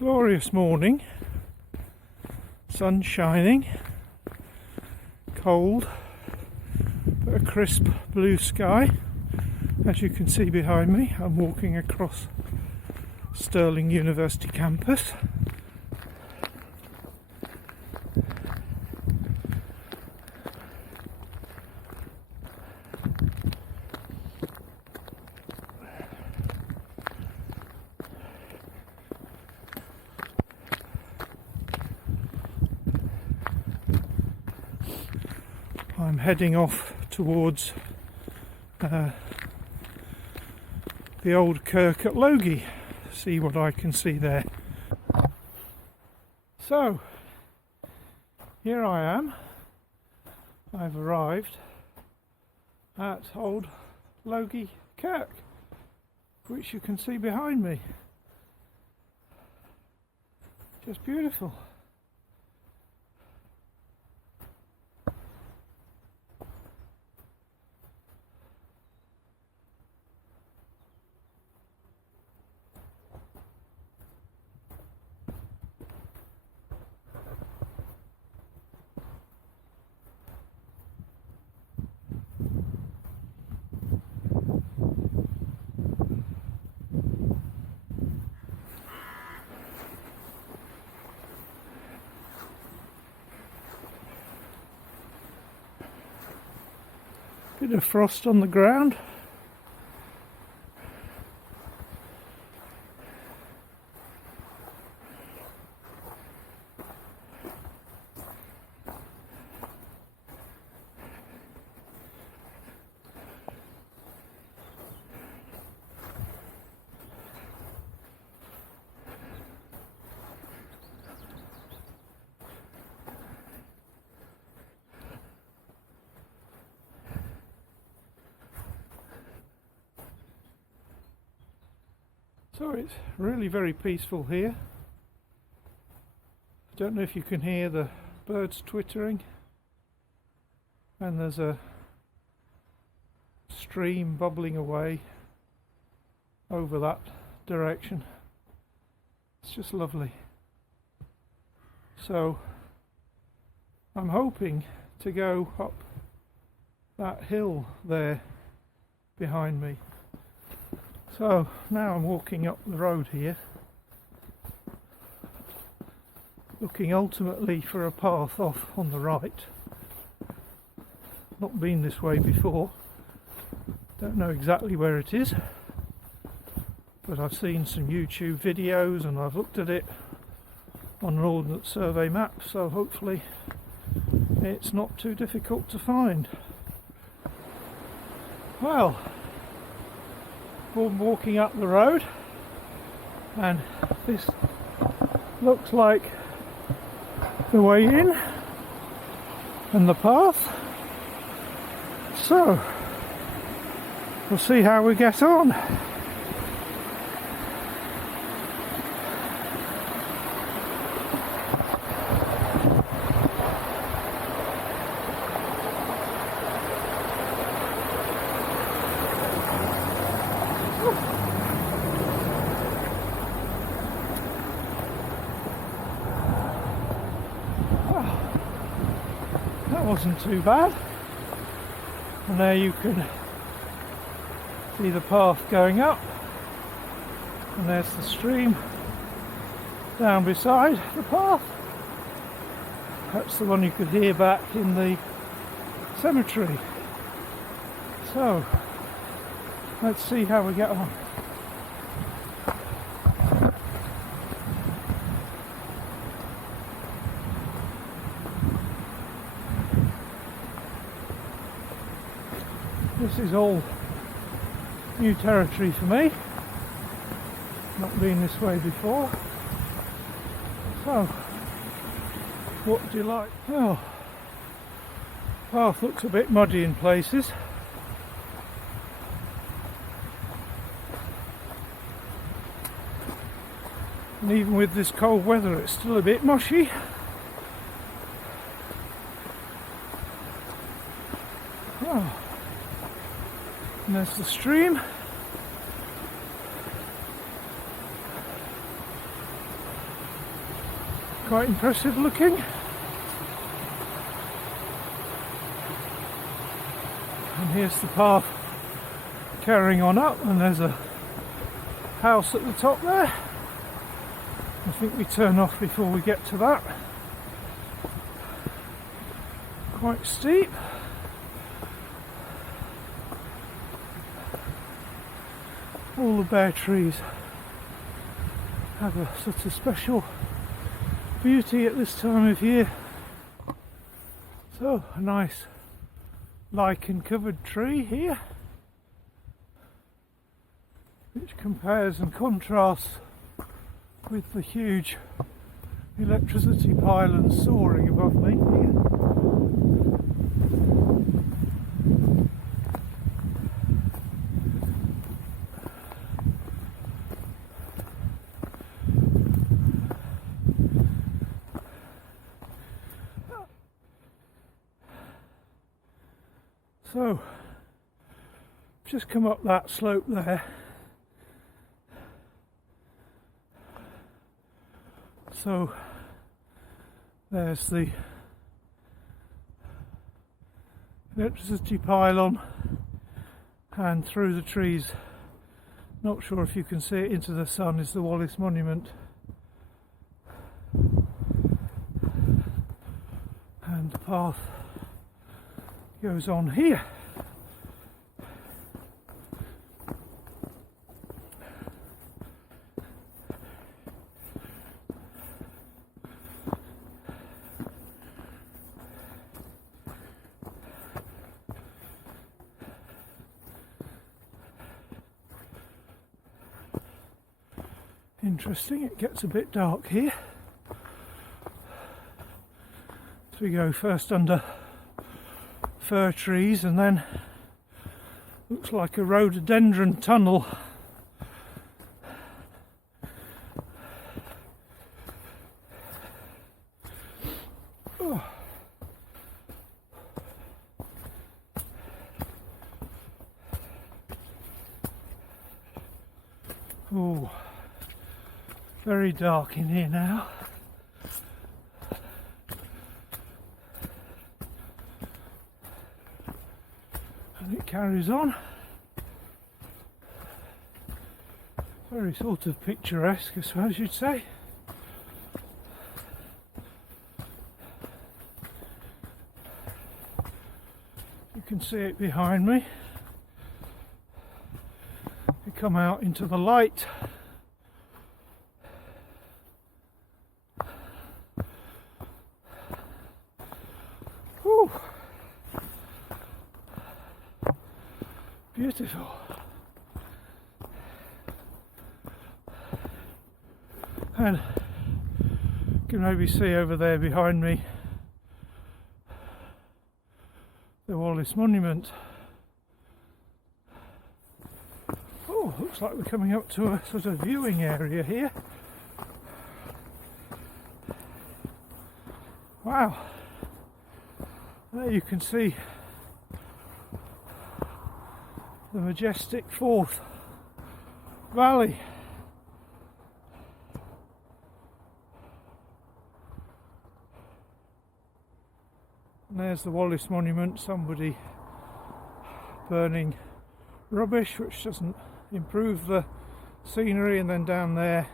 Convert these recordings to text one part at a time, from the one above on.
Glorious morning, sun shining, cold, but a crisp blue sky. As you can see behind me, I'm walking across Stirling University campus. I'm heading off towards the old Kirk at Logie, see what I can see there. So, here I am. I've arrived at old Logie Kirk, which you can see behind me. Just beautiful. Bit of frost on the ground. So it's really very peaceful here. I don't know if you can hear the birds twittering, and there's a stream bubbling away over that direction. It's just lovely. So I'm hoping to go up that hill there behind me. So now I'm walking up the road here, looking ultimately for a path off on the right. Not been this way before, don't know exactly where it is, but I've seen some YouTube videos and I've looked at it on an Ordnance Survey map, so hopefully it's not too difficult to find. Well, I'm walking up the road and this looks like the way in and the path, so we'll see how we get on. Wasn't too bad, and there you can see the path going up, and there's the stream down beside the path. That's the one you could hear back in the cemetery. So let's see how we get on. This is all new territory for me, not been this way before. So, what do you like? Oh, path looks a bit muddy in places. And even with this cold weather, it's still a bit mushy. Oh. And there's the stream. quite impressive looking. And here's the path carrying on up, and there's a house at the top there. I think we turn off before we get to that. Quite steep. All the bare trees have a sort of special beauty at this time of year. So, a nice lichen covered tree here, which compares and contrasts with the huge electricity pylons soaring above me here. So, just come up that slope there. So, there's the electricity pylon, and through the trees, not sure if you can see it into the sun, is the Wallace Monument. And the path goes on here. Interesting, it gets a bit dark here. So we go first under fir trees, and then looks like a rhododendron tunnel. Oh. Oh, very dark in here now. And it carries on. Very sort of picturesque, I suppose you'd say. You can see it behind me. You come out into the light. Whew. Beautiful. And you can maybe see over there behind me the Wallace Monument. Oh, looks like we're coming up to a sort of viewing area here. Wow. There you can see the majestic Forth Valley. And there's the Wallace Monument, somebody burning rubbish which doesn't improve the scenery, and then down there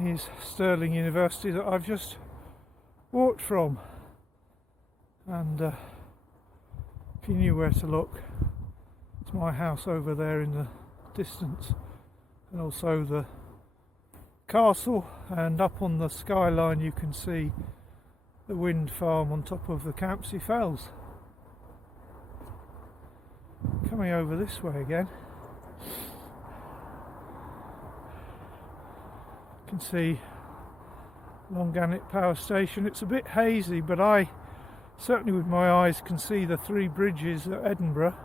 is Stirling University that I've just walked from. And if you knew where to look, it's my house over there in the distance, and also the castle, and up on the skyline you can see the wind farm on top of the Campsie Fells. Coming over this way again, you can see Dumyat power station. It's a bit hazy, but I certainly with my eyes can see the three bridges at Edinburgh,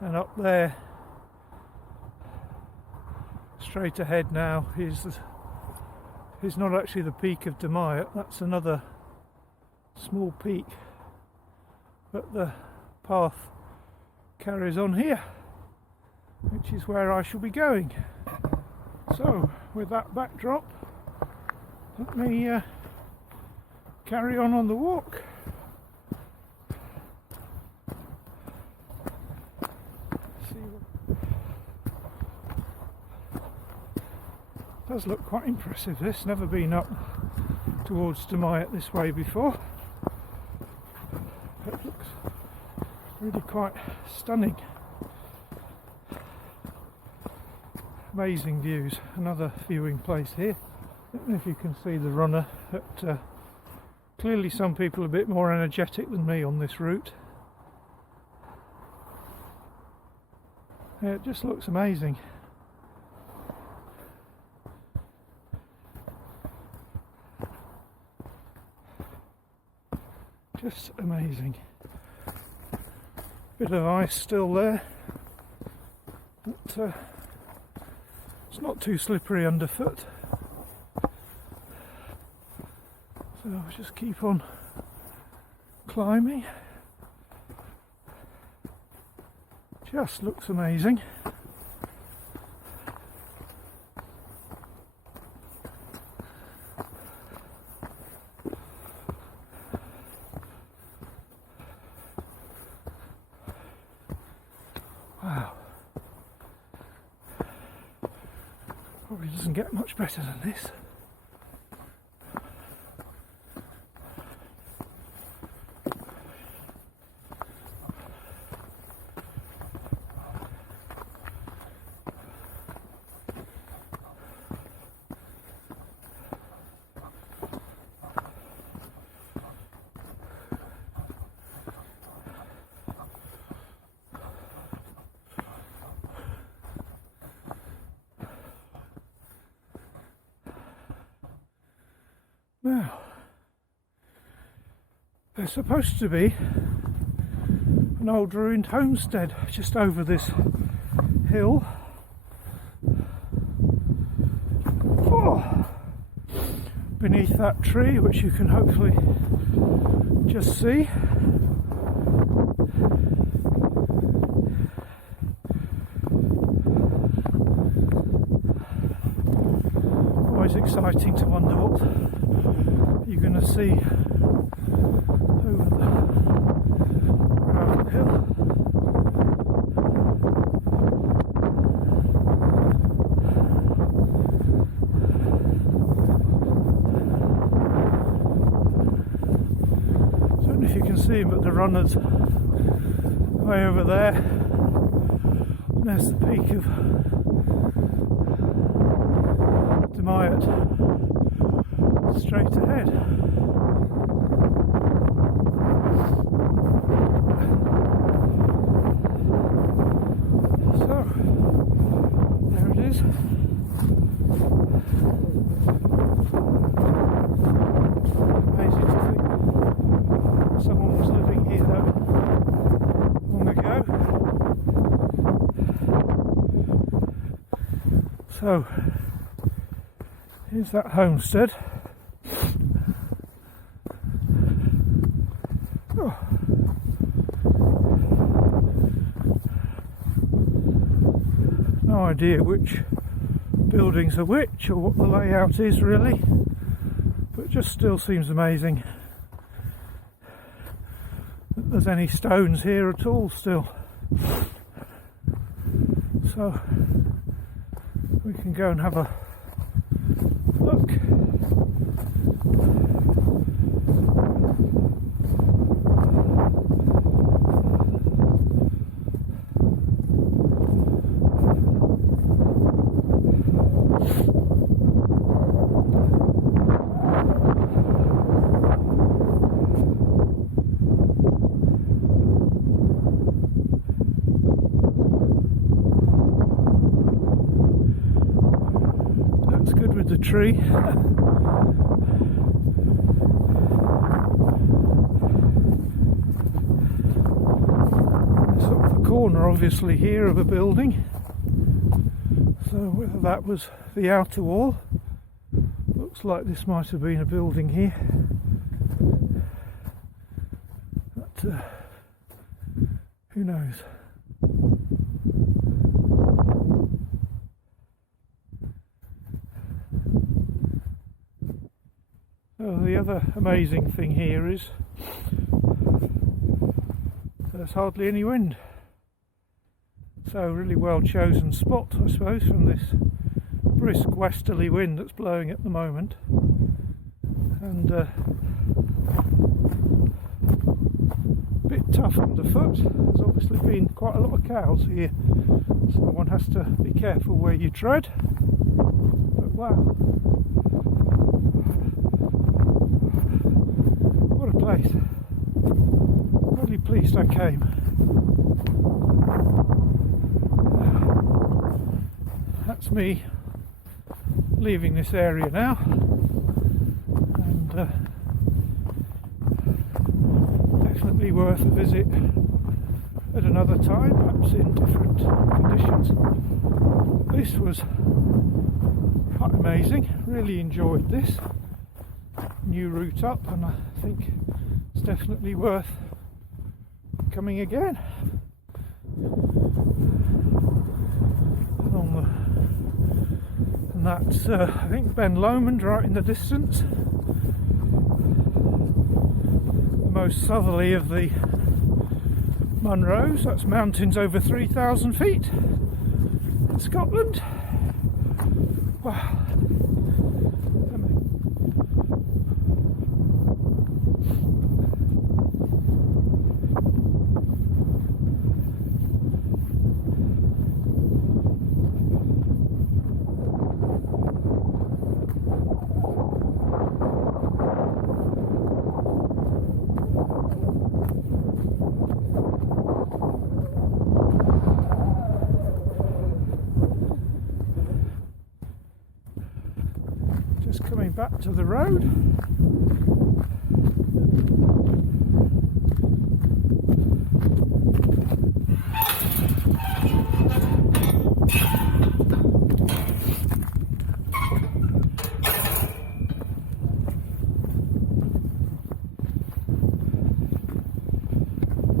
and up there straight ahead now is not actually the peak of Dumyat, that's another small peak, but the path carries on here, which is where I shall be going. So with that backdrop, let me carry on the walk. Does look quite impressive, this. Never been up towards Dumyat this way before. It looks really quite stunning. Amazing views. Another viewing place here. I don't know if you can see the runner, but clearly some people are a bit more energetic than me on this route. Yeah, it just looks amazing. Just amazing. Bit of ice still there, but it's not too slippery underfoot. So I'll just keep on climbing. Just looks amazing. Wow. Probably doesn't get much better than this. Now, there's supposed to be an old ruined homestead just over this hill. Oh, beneath that tree, which you can hopefully just see. Always exciting to wonder what you're going to see over the gravel hill. I don't know if you can see him, but the runner's way over there. And there's the peak of Dumyat straight ahead. So, there it is. Amazing to think someone was living here that long ago. So, here's that homestead. Oh. No idea which buildings are which or what the layout is really, but it just still seems amazing that there's any stones here at all still. So we can go and have a look. That's good with the tree. Sort of the corner obviously here of a building, so whether that was the outer wall, looks like this might have been a building here, but who knows. other amazing thing here is there's hardly any wind. So really well chosen spot, I suppose, from this brisk westerly wind that's blowing at the moment. And a bit tough underfoot. There's obviously been quite a lot of cows here, so one has to be careful where you tread. But wow, what a place. Really pleased I came. That's me leaving this area now, and definitely worth a visit at another time, perhaps in different conditions. This was quite amazing, really enjoyed this new route up, and I think it's definitely worth coming again. And that's I think Ben Lomond right in the distance, the most southerly of the Munros. That's mountains over 3,000 feet in Scotland. Wow. Just coming back to the road.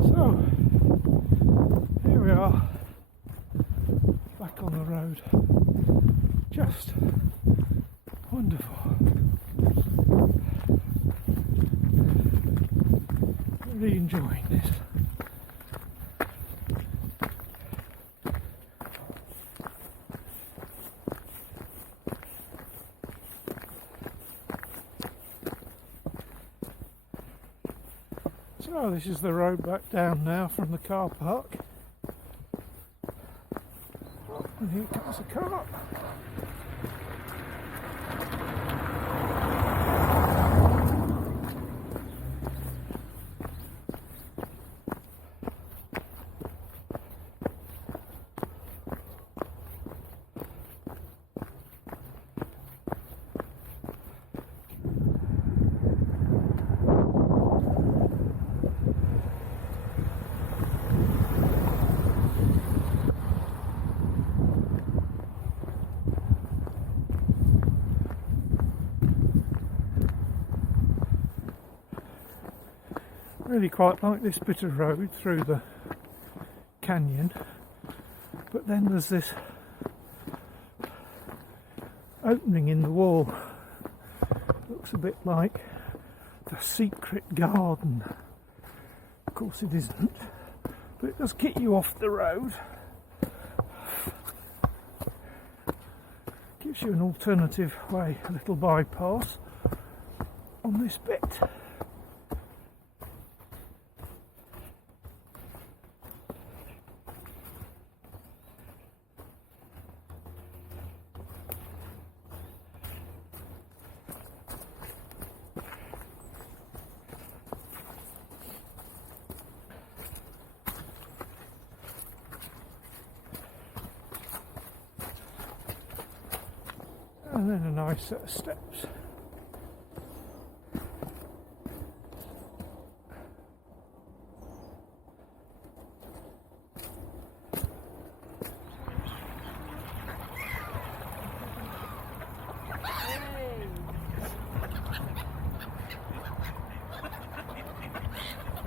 So here we are, back on the road. Just wonderful. Really enjoying this. So this is the road back down now from the car park. And here comes a car. Really quite like this bit of road through the canyon, but then there's this opening in the wall. Looks a bit like the secret garden. Of course it isn't, but it does get you off the road. Gives you an alternative way, a little bypass on this bit. And then a nice set of steps.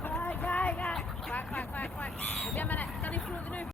Quack, quack, quack. Quack, quack, quack, quack. Give me a minute.